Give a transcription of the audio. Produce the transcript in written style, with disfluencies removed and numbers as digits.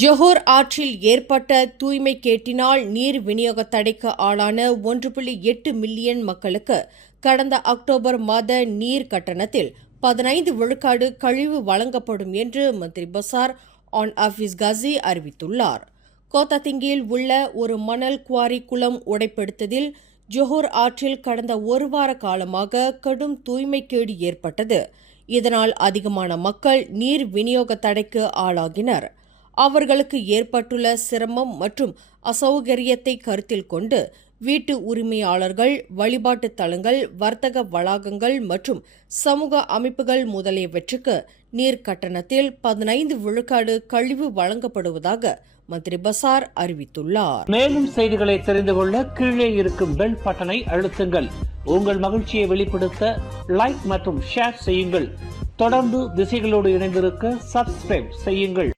ஜொஹோர் ஆற்றில் ஏற்பட்ட தூய்மை கேட்டினால் நீர் விநியோக தடைக்கு ஆளான 1.8 மில்லியன் மக்களுக்கு கடந்த அக்டோபர் மாத நீர் கட்டணத்தில் 15 விழுக்காடு கழிவு வழங்கப்படும் என்று மந்திரி பசார் ஆன் ஆஃபீஸ் காசி அறிவித்துள்ளார். கோத்ததிங்கில் உள்ள ஒரு மணல் குவாரி குளம் உடைப்பெடுத்ததில் ஜொஹோர் ஆற்றில் கடந்த ஒரு வார காலமாக கடும் தூய்மைக்கேடு ஏற்பட்டது. இதனால் அதிகமான மக்கள் நீர் விநியோக தடைக்கு ஆளாகினர். அவர்களுக்கு ஏற்பட்டுள்ள சிரமம் மற்றும் அசௌகரியத்தை கருத்தில் கொண்டு வீட்டு உரிமையாளர்கள், வழிபாட்டு தலங்கள், வர்த்தக வளாகங்கள் மற்றும் சமூக அமைப்புகள் முதலியவற்றுக்கு நீர் கட்டணத்தில் 15 விழுக்காடு கழிவு வழங்கப்படுவதாக மந்திரி பசார் அறிவித்துள்ளார். மேலும் செய்திகளை தெரிந்து கொள்ள கீழே இருக்கும் பெல் பட்டனை அழுத்துங்கள். உங்கள் மகிழ்ச்சியை வெளிப்படுத்த லைக் மற்றும் ஷேர் செய்யுங்கள். தொடர்ந்து திசைகளோடு இணைந்திருக்க சப்ஸ்கிரைப் செய்யுங்கள்.